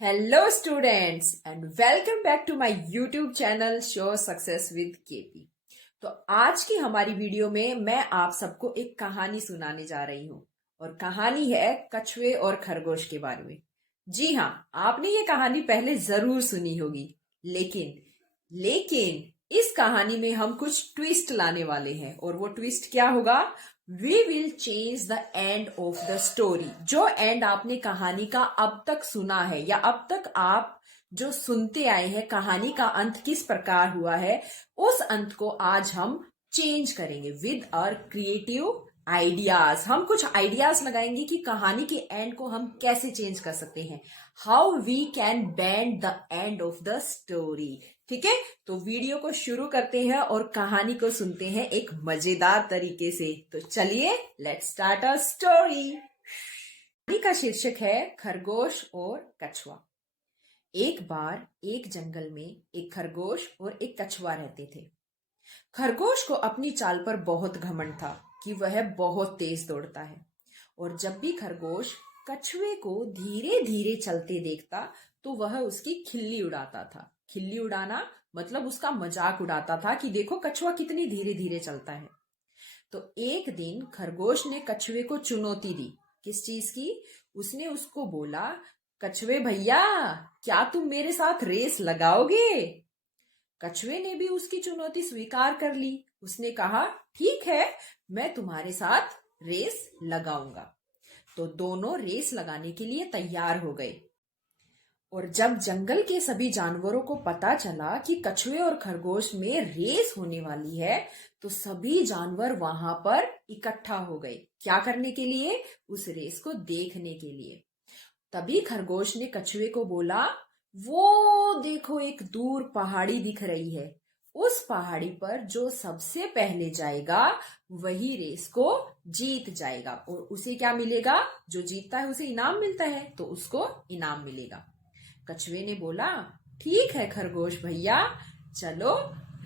Hello students and welcome back to my YouTube channel show success with KP. तो आज की हमारी video में मैं आप सबको एक कहानी सुनाने जा रही हूँ और कहानी है कछुए और खरगोश के बारे में। जी हाँ, आपने ये कहानी पहले जरूर सुनी होगी, लेकिन लेकिन इस कहानी में हम कुछ ट्विस्ट लाने वाले हैं और वो ट्विस्ट क्या होगा? We will change the end of the story. जो एंड आपने कहानी का अब तक सुना है या अब तक आप जो सुनते आए हैं, कहानी का अंत किस प्रकार हुआ है, उस अंत को आज हम चेंज करेंगे विद आवर क्रिएटिव आइडियाज। हम कुछ आइडियाज लगाएंगे कि कहानी के एंड को हम कैसे चेंज कर सकते हैं, how we can bend the end of the story. ठीक है, तो वीडियो को शुरू करते हैं और कहानी को सुनते हैं एक मजेदार तरीके से। तो चलिए लेट्स स्टार्ट अ स्टोरी। कहानी का शीर्षक है खरगोश और कछुआ। एक बार एक जंगल में एक खरगोश और एक कछुआ रहते थे। खरगोश को अपनी चाल पर बहुत घमंड था कि वह बहुत तेज दौड़ता है, और जब भी खरगोश कछुए को धीरे धीरे चलते देखता तो वह उसकी खिल्ली उड़ाता था। खिल्ली उड़ाना मतलब उसका मजाक उड़ाता था कि देखो कछुआ कितनी धीरे धीरे चलता है। तो एक दिन खरगोश ने कछुए को चुनौती दी। किस चीज की? उसने उसको बोला, कछुए भैया, क्या तुम मेरे साथ रेस लगाओगे? कछुए ने भी उसकी चुनौती स्वीकार कर ली। उसने कहा, ठीक है, मैं तुम्हारे साथ रेस लगाऊंगा। तो दोनों रेस लगाने के लिए तैयार हो गए। और जब जंगल के सभी जानवरों को पता चला कि कछुए और खरगोश में रेस होने वाली है, तो सभी जानवर वहां पर इकट्ठा हो गए। क्या करने के लिए? उस रेस को देखने के लिए। तभी खरगोश ने कछुए को बोला, वो देखो, एक दूर पहाड़ी दिख रही है। उस पहाड़ी पर जो सबसे पहले जाएगा वही रेस को जीत जाएगा, और उसे क्या मिलेगा? जो जीतता है उसे इनाम मिलता है, तो उसको इनाम मिलेगा। कछुए ने बोला, ठीक है खरगोश भैया, चलो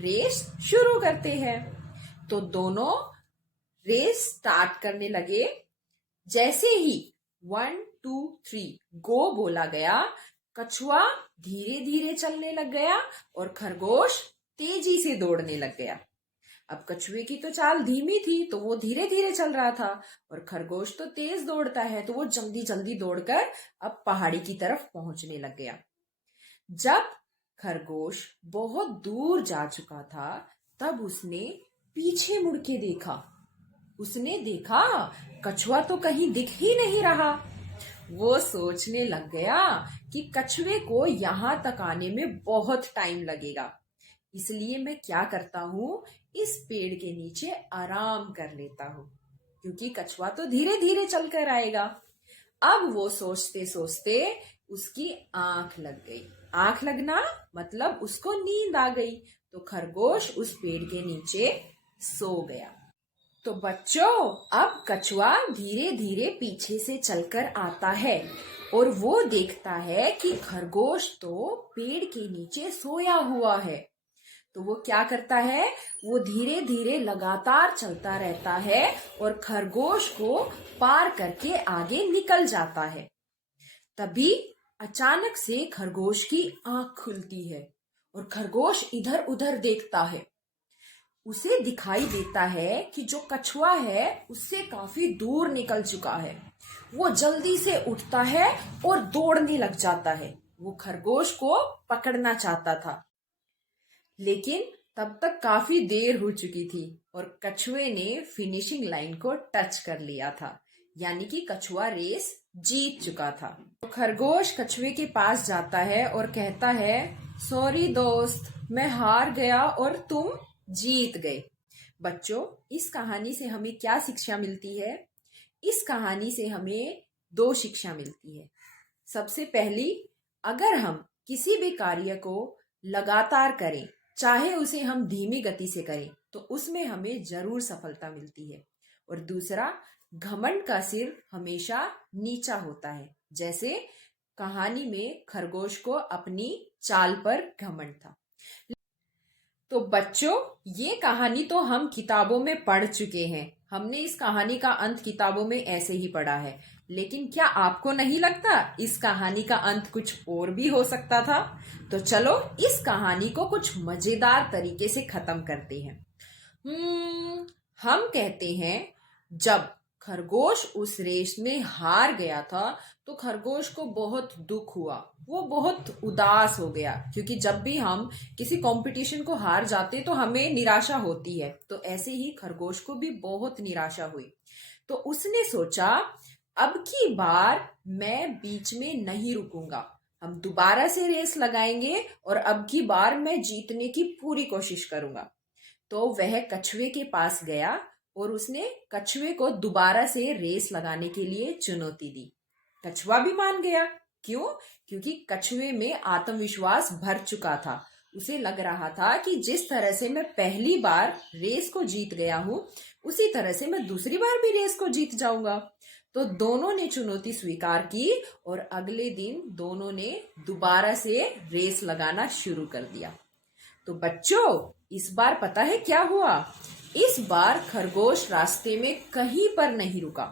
रेस शुरू करते हैं। तो दोनों रेस स्टार्ट करने लगे। जैसे ही 1 2 3 गो बोला गया, कछुआ धीरे धीरे चलने लग गया और खरगोश तेजी से दौड़ने लग गया। अब कछुए की तो चाल धीमी थी तो वो धीरे धीरे चल रहा था, और खरगोश तो तेज दौड़ता है तो वो जल्दी जल्दी दौड़कर अब पहाड़ी की तरफ पहुंचने लग गया। जब खरगोश बहुत दूर जा चुका था, तब उसने पीछे मुड़ के देखा। उसने देखा कछुआ तो कहीं दिख ही नहीं रहा। वो सोचने लग गया कि कछुए को यहां तक आने में बहुत टाइम लगेगा, इसलिए मैं क्या करता हूँ, इस पेड़ के नीचे आराम कर लेता हूँ, क्योंकि कछुआ तो धीरे धीरे चलकर आएगा। अब वो सोचते सोचते उसकी आंख लग गई। आंख लगना मतलब उसको नींद आ गई, तो खरगोश उस पेड़ के नीचे सो गया। तो बच्चों, अब कछुआ धीरे धीरे पीछे से चलकर आता है और वो देखता है कि खरगोश तो पेड़ के नीचे सोया हुआ है। तो वो क्या करता है, वो धीरे धीरे लगातार चलता रहता है और खरगोश को पार करके आगे निकल जाता है। तभी अचानक से खरगोश की आंख खुलती है और खरगोश इधर उधर देखता है। उसे दिखाई देता है कि जो कछुआ है उससे काफी दूर निकल चुका है। वो जल्दी से उठता है और दौड़ने लग जाता है। वो खरगोश को पकड़ना चाहता था, लेकिन तब तक काफी देर हो चुकी थी और कछुए ने फिनिशिंग लाइन को टच कर लिया था, यानी कि कछुआ रेस जीत चुका था। तो खरगोश कछुए के पास जाता है और कहता है, सॉरी दोस्त, मैं हार गया और तुम जीत गए। बच्चों, इस कहानी से हमें क्या शिक्षा मिलती है? इस कहानी से हमें दो शिक्षा मिलती है। सबसे पहली, अगर हम किसी भी कार्य को लगातार करें, चाहे उसे हम धीमी गति से करें, तो उसमें हमें जरूर सफलता मिलती है। और दूसरा, घमंड का सिर हमेशा नीचा होता है, जैसे कहानी में खरगोश को अपनी चाल पर घमंड था। तो बच्चों, ये कहानी तो हम किताबों में पढ़ चुके हैं। हमने इस कहानी का अंत किताबों में ऐसे ही पढ़ा है, लेकिन क्या आपको नहीं लगता इस कहानी का अंत कुछ और भी हो सकता था? तो चलो इस कहानी को कुछ मजेदार तरीके से खत्म करते हैं। हम कहते हैं जब खरगोश उस रेस में हार गया था तो खरगोश को बहुत दुख हुआ। वो बहुत उदास हो गया, क्योंकि जब भी हम किसी कंपटीशन को हार जाते तो हमें निराशा होती है। तो ऐसे ही खरगोश को भी बहुत निराशा हुई। तो उसने सोचा, अब की बार मैं बीच में नहीं रुकूंगा, हम दोबारा से रेस लगाएंगे और अब की बार मैं जीतने की पूरी कोशिश करूंगा। तो वह कछुए के पास गया और उसने कछुए को दोबारा से रेस लगाने के लिए चुनौती दी। कछुआ भी मान गया। क्यों? क्योंकि कछुए में आत्मविश्वास भर चुका था। उसे लग रहा था कि जिस तरह से मैं पहली बार रेस को जीत गया हूं, उसी तरह से मैं दूसरी बार भी रेस को जीत जाऊंगा। तो दोनों ने चुनौती स्वीकार की और अगले दिन दोनों ने दोबारा से रेस लगाना शुरू कर दिया। तो बच्चों, इस बार पता है क्या हुआ? इस बार खरगोश रास्ते में कहीं पर नहीं रुका।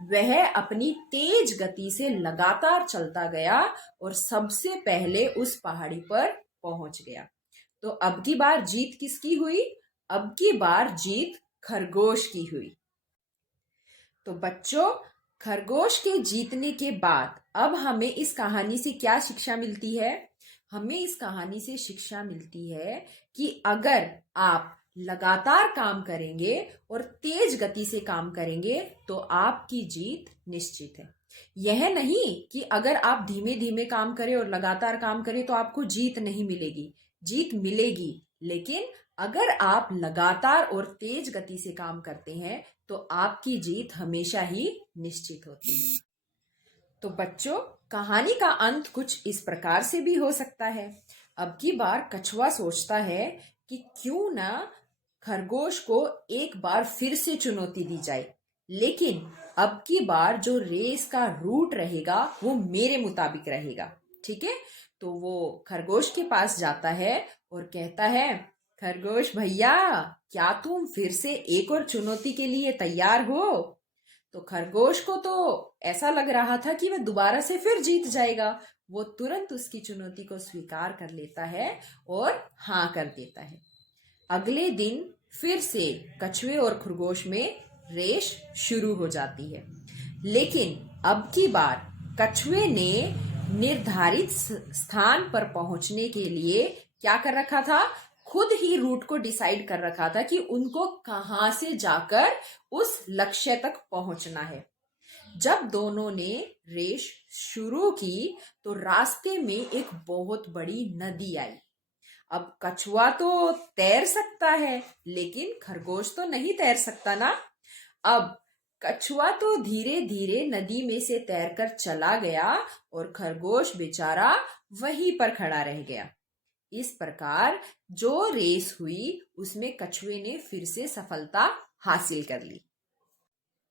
वह अपनी तेज गति से लगातार चलता गया और सबसे पहले उस पहाड़ी पर पहुंच गया। तो अब की बार जीत किसकी हुई? अब की बार जीत खरगोश की हुई। तो बच्चों, खरगोश के जीतने के बाद अब हमें इस कहानी से क्या शिक्षा मिलती है? हमें इस कहानी से शिक्षा मिलती है कि अगर आप लगातार काम करेंगे और तेज गति से काम करेंगे तो आपकी जीत निश्चित है। यह नहीं कि अगर आप धीमे धीमे काम करें और लगातार काम करें तो आपको जीत नहीं मिलेगी। जीत मिलेगी, लेकिन अगर आप लगातार और तेज गति से काम करते हैं तो आपकी जीत हमेशा ही निश्चित होती है। तो बच्चों, कहानी का अंत कुछ इस प्रकार से भी हो सकता है। अब की बार कछुआ सोचता है कि क्यों ना खरगोश को एक बार फिर से चुनौती दी जाए, लेकिन अब की बार जो रेस का रूट रहेगा वो मेरे मुताबिक रहेगा। ठीक है? तो वो खरगोश के पास जाता है और कहता है, खरगोश भैया, क्या तुम फिर से एक और चुनौती के लिए तैयार हो? तो खरगोश को तो ऐसा लग रहा था कि वह दोबारा से फिर जीत जाएगा। वो तुरंत उसकी चुनौती को स्वीकार कर लेता है और हाँ कर देता है। अगले दिन फिर से कछुए और खरगोश में रेस शुरू हो जाती है, लेकिन अब की बार कछुए ने निर्धारित स्थान पर पहुंचने के लिए क्या कर रखा था? खुद ही रूट को डिसाइड कर रखा था कि उनको कहां से जाकर उस लक्ष्य तक पहुंचना है। जब दोनों ने रेस शुरू की तो रास्ते में एक बहुत बड़ी नदी आई। अब कछुआ तो तैर सकता है, लेकिन खरगोश तो नहीं तैर सकता ना। अब कछुआ तो धीरे धीरे नदी में से तैरकर चला गया और खरगोश बेचारा वहीं पर खड़ा रह गया। इस प्रकार जो रेस हुई उसमें कछुए ने फिर से सफलता हासिल कर ली।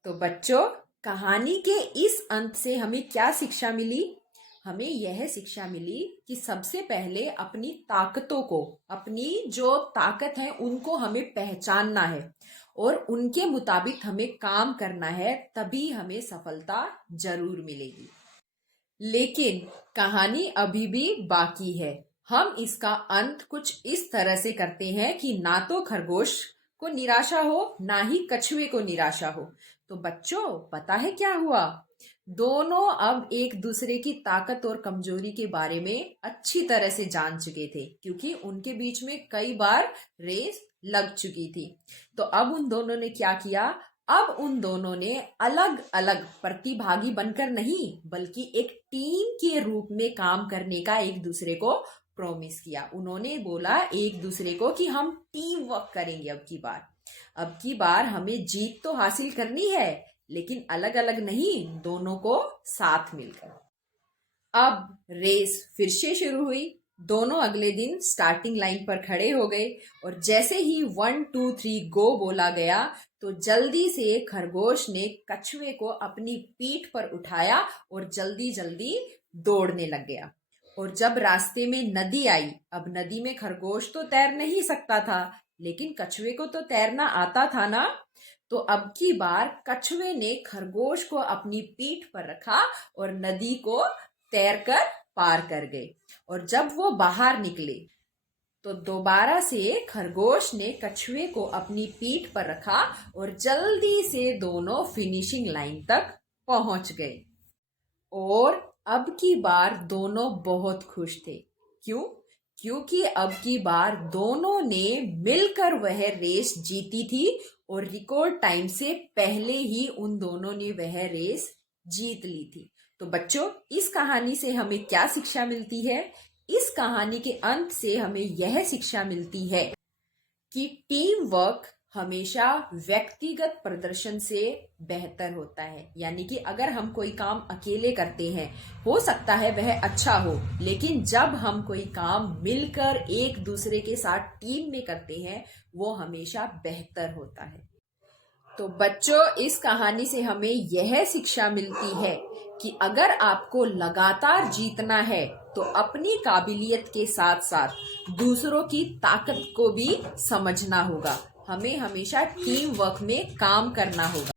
तो बच्चों, कहानी के इस अंत से हमें क्या शिक्षा मिली? हमें यह शिक्षा मिली कि सबसे पहले अपनी ताकतों को, अपनी जो ताकत है उनको हमें पहचानना है और उनके मुताबिक हमें काम करना है, तभी हमें सफलता जरूर मिलेगी। लेकिन कहानी अभी भी बाकी है। हम इसका अंत कुछ इस तरह से करते हैं कि ना तो खरगोश को निराशा हो, ना ही कछुए को निराशा हो। तो बच्चों, पता है क्या हुआ? दोनों अब एक दूसरे की ताकत और कमजोरी के बारे में अच्छी तरह से जान चुके थे, क्योंकि उनके बीच में कई बार रेस लग चुकी थी। तो अब उन दोनों ने क्या किया? अब उन दोनों ने अलग अलग प्रतिभागी बनकर नहीं, बल्कि एक टीम के रूप में काम करने का एक दूसरे को प्रॉमिस किया। उन्होंने बोला एक दूसरे को कि हम टीम वर्क करेंगे। अब की बार हमें जीत तो हासिल करनी है, लेकिन अलग अलग नहीं, दोनों को साथ मिलकर। अब रेस फिर से शुरू हुई। दोनों अगले दिन स्टार्टिंग लाइन पर खड़े हो गए और जैसे ही 1 2 3 गो बोला गया तो जल्दी से खरगोश ने कछुए को अपनी पीठ पर उठाया और जल्दी जल्दी दौड़ने लग गया। और जब रास्ते में नदी आई, अब नदी में खरगोश तो तैर नहीं सकता था, लेकिन कछुए को तो तैरना आता था ना। तो अब की बार कछुए ने खरगोश को अपनी पीठ पर रखा और नदी को तैरकर पार कर गए। और जब वो बाहर निकले तो दोबारा से खरगोश ने कछुए को अपनी पीठ पर रखा और जल्दी से दोनों फिनिशिंग लाइन तक पहुंच गए। और अब की बार दोनों बहुत खुश थे। क्यों? क्योंकि अब की बार दोनों ने मिलकर वह रेस जीती थी और रिकॉर्ड टाइम से पहले ही उन दोनों ने वह रेस जीत ली थी। तो बच्चों, इस कहानी से हमें क्या शिक्षा मिलती है? इस कहानी के अंत से हमें यह शिक्षा मिलती है कि टीम वर्क हमेशा व्यक्तिगत प्रदर्शन से बेहतर होता है। यानी कि अगर हम कोई काम अकेले करते हैं, हो सकता है वह अच्छा हो, लेकिन जब हम कोई काम मिलकर एक दूसरे के साथ टीम में करते हैं, वो हमेशा बेहतर होता है। तो बच्चों, इस कहानी से हमें यह शिक्षा मिलती है कि अगर आपको लगातार जीतना है तो अपनी काबिलियत के साथ साथ दूसरों की ताकत को भी समझना होगा। हमें हमेशा टीम वर्क में काम करना होगा।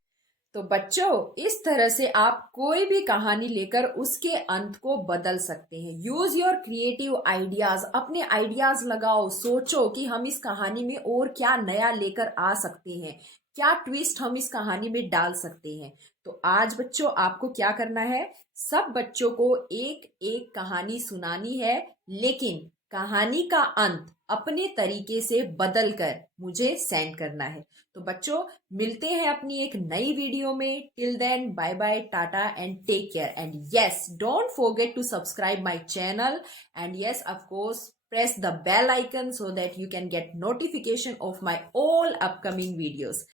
तो बच्चों, इस तरह से आप कोई भी कहानी लेकर उसके अंत को बदल सकते हैं। यूज योर क्रिएटिव आइडियाज, अपने आइडियाज लगाओ, सोचो कि हम इस कहानी में और क्या नया लेकर आ सकते हैं, क्या ट्विस्ट हम इस कहानी में डाल सकते हैं। तो आज बच्चों, आपको क्या करना है? सब बच्चों को एक एक कहानी सुनानी है, लेकिन कहानी का अंत अपने तरीके से बदल कर मुझे सेंड करना है। तो बच्चों, मिलते हैं अपनी एक नई वीडियो में। Till then, bye bye, tata and take care. And yes, don't forget to subscribe my channel, and yes, of course, press the bell icon so that you can get notification of my all upcoming videos.